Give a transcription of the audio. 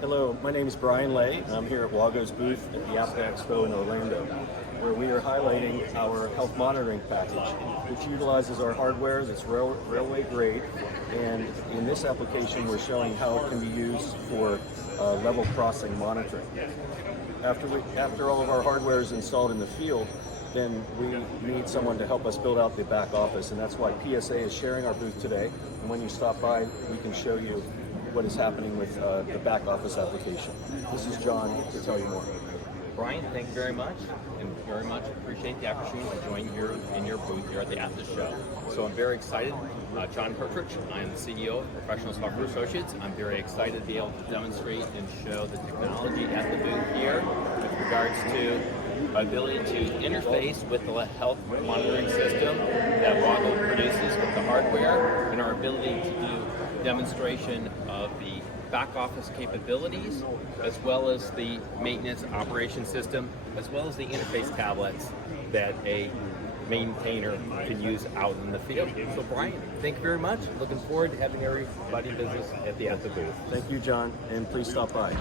Hello, my name is Brian Lay, and I'm here at Wago's booth at the APTA EXPO in Orlando, where we are highlighting our health monitoring package, which utilizes our hardware that's railway grade, and in this application we're showing how it can be used for level crossing monitoring. After all of our hardware is installed in the field, then we need someone to help us build out the back office, and that's why PSA is sharing our booth today. And when you stop by, we can show you what is happening with the back office application. This is John to tell you more. Brian, thank you very much, and very much appreciate the opportunity to join you in your booth here at the APTA show. So I'm very excited. John Kirkridge, I am the CEO of Professional Software Associates. I'm very excited to be able to demonstrate and show the technology at the booth here with regards to our ability to interface with the health monitoring system that Wago produces with the hardware, and our ability to do demonstration of the back office capabilities, as well as the maintenance operation system, as well as the interface tablets that a maintainer can use out in the field. So Brian, thank you very much. Looking forward to having everybody visit at the APTA booth. Thank you, John, and please stop by.